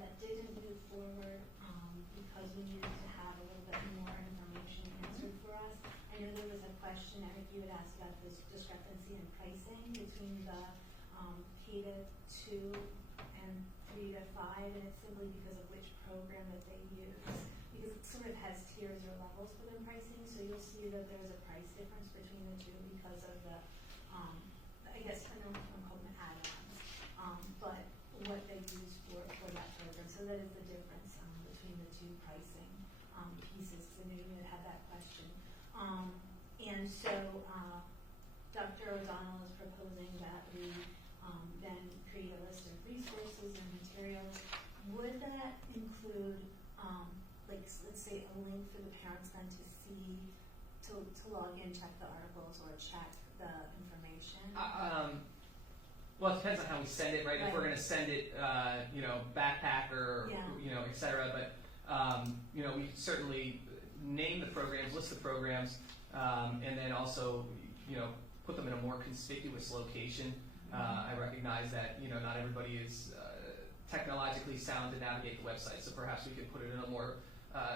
that didn't move forward because we needed to have a little bit more information answered for us. I know there was a question, Eric, you had asked about this discrepancy in pricing between the K to 2 and 3 to 5, and it's simply because of which program that they use. Because it sort of has tiers or levels for their pricing, so you'll see that there's a price difference between the two because of the, I guess I don't want to call them add-ons, but what they use for that program. So that is the difference between the two pricing pieces. So maybe you had that question. And so Dr. O'Donnell is proposing that we then create a list of resources and materials. Would that include, like, let's say, a link for the parents then to see, to log in, check the articles, or check the information? Well, it depends on how we send it, right? If we're going to send it, backpacker, et cetera. But, we certainly name the programs, list the programs, and then also, put them in a more conspicuous location. I recognize that, not everybody is technologically sound to navigate the website, so perhaps we could put it in a more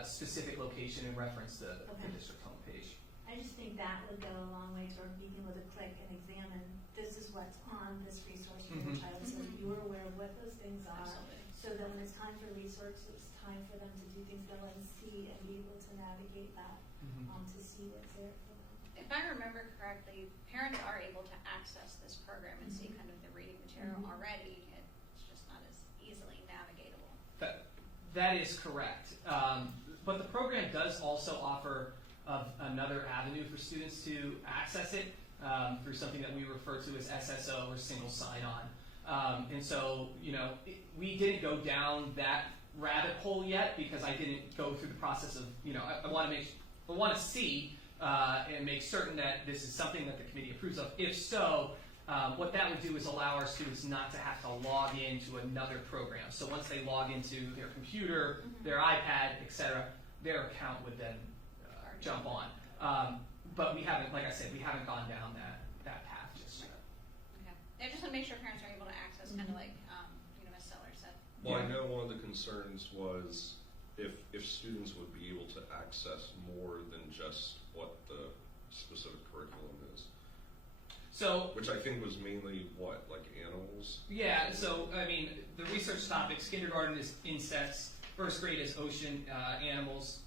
specific location and reference the district homepage. I just think that would go a long way toward being able to click and examine, this is what's on this resource for your child, so that you're aware of what those things are. Absolutely. So that when it's time for research, it's time for them to do things, go and see and be able to navigate that, to see what's there for them. If I remember correctly, parents are able to access this program and see kind of the reading material already. It's just not as easily navigatable. That is correct. But the program does also offer another avenue for students to access it through something that we refer to as SSO, or single sign-on. And so, we didn't go down that rabbit hole yet because I didn't go through the process of, I want to see and make certain that this is something that the committee approves of. If so, what that would do is allow our students not to have to log into another program. So once they log into their computer, their iPad, etc., their account would then jump on. But we haven't, like I said, we haven't gone down that path just yet. Okay. I just want to make sure parents are able to access, kind of like, Ms. Seller said. Well, I know one of the concerns was if students would be able to access more than just what the specific curriculum is. So, which I think was mainly what, like animals? Yeah, so I mean, the research topics, kindergarten is insects, first grade is ocean animals,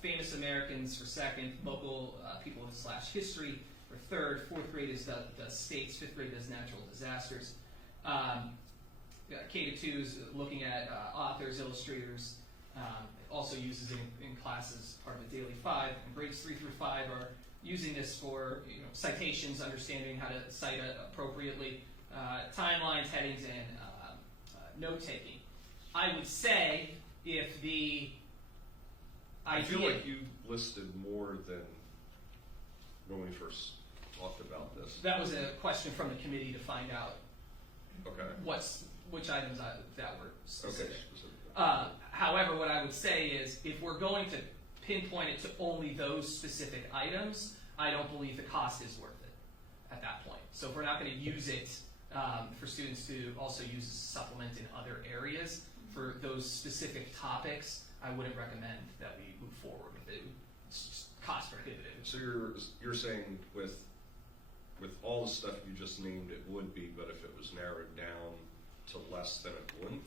famous Americans for second, local people / history for third, fourth grade is the states, fifth grade is natural disasters. K to 2 is looking at authors, illustrators, also uses it in classes, part of the daily 5, and grades 3 through 5 are using this for citations, understanding how to cite appropriately, timelines, headings, and note-taking. I would say if the I feel like you listed more than when we first talked about this. That was a question from the committee to find out which items that were specific. Okay, specific. However, what I would say is if we're going to pinpoint it to only those specific items, I don't believe the cost is worth it at that point. So if we're not going to use it for students to also use as a supplement in other areas for those specific topics, I wouldn't recommend that we move forward with it. It's just cost prohibitive. So you're saying with all the stuff you just named, it would be, but if it was narrowed down to less, then it wouldn't?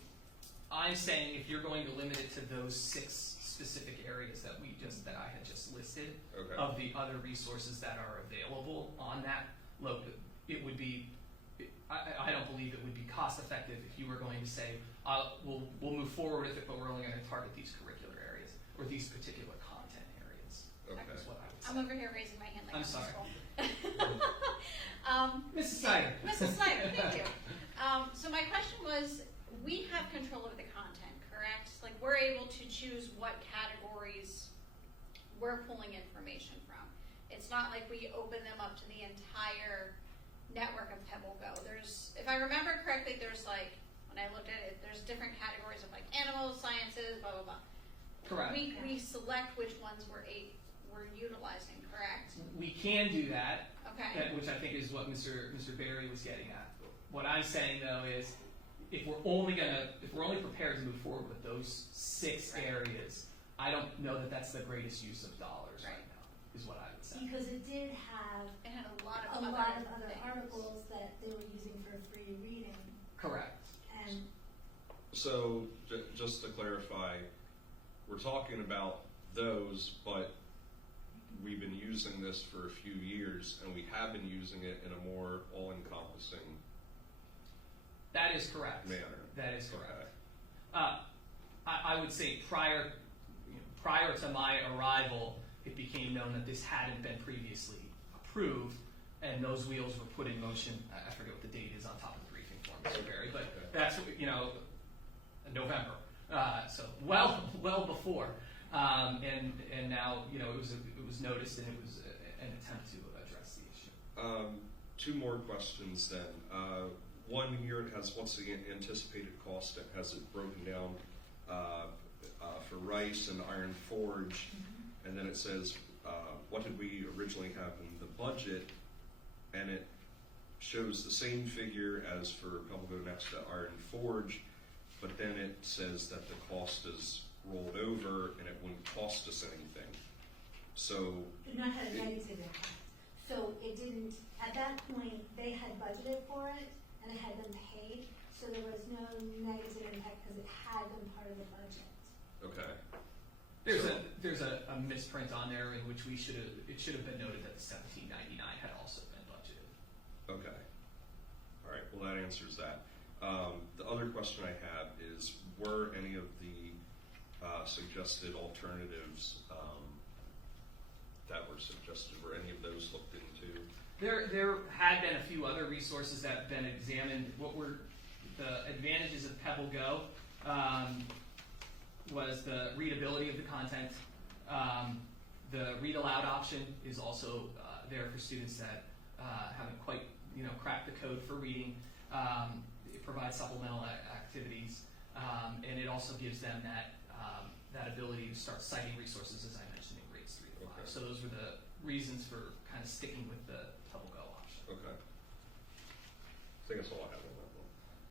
I'm saying if you're going to limit it to those 6 specific areas that I had just listed, of the other resources that are available on that it would be. I don't believe it would be cost effective if you were going to say we'll move forward with it, but we're only going to target these curricular areas or these particular content areas. Okay. That's what I would say. I'm over here raising my hand like I'm I'm sorry. Mrs. Snyder. Mrs. Snyder, thank you. So my question was, we have control over the content, correct? Like, we're able to choose what categories we're pulling information from. It's not like we open them up to the entire network of PebbleGo. If I remember correctly, there's like, when I looked at it, there's different categories of like animals, sciences, blah, blah, blah. Correct. We select which ones we're utilizing, correct? We can do that. Okay. Which I think is what Mr. Berry was getting at. What I'm saying though is, if we're only prepared to move forward with those 6 Right. areas, I don't know that that's the greatest use of dollars right, Right. now, is what I would say. Because it did have It had a lot a of lot of other things. articles that they were using for free reading, Correct. and So, just to clarify, we're talking about those, but we've been using this for a few years, and we have been using it in a more all-encompassing That is correct. manner. That is correct. Okay. I would say prior to my arrival, it became known that this hadn't been previously approved, and those wheels were put in motion. I forget what the date is on top of the briefing form, Mr. Berry, but that's November. So well before, and now it was noticed, and it was an attempt to address the issue. 2 more questions then. One here, it has what's the anticipated cost, and has it broken down for Rice and Iron Forge, and then it says what did we originally have in the budget, and it shows the same figure as for PebbleGo next to Iron Forge, but then it says that the cost is rolled over and it wouldn't cost us anything. So did not have a negative impact. So it didn't, at that point, they had budgeted for it, and it had been paid, so there was no negative impact because it had been part of the budget. okay. There's a misprint on there in which it should have been noted that the $17.99 had also been budgeted. Okay. All right. Well, that answers that. The other question I have is, were any of the suggested alternatives that were suggested, were any of those looked into? There had been a few other resources that have been examined. What were the advantages of PebbleGo was the readability of the content. The read aloud option is also there for students that haven't quite cracked the code for reading. It provides supplemental activities, and it also gives them that ability to start citing resources, as I mentioned, in grades 3 to 5. Okay. So those were the reasons for kind of sticking with the PebbleGo option. Okay. I think that's all I have on that.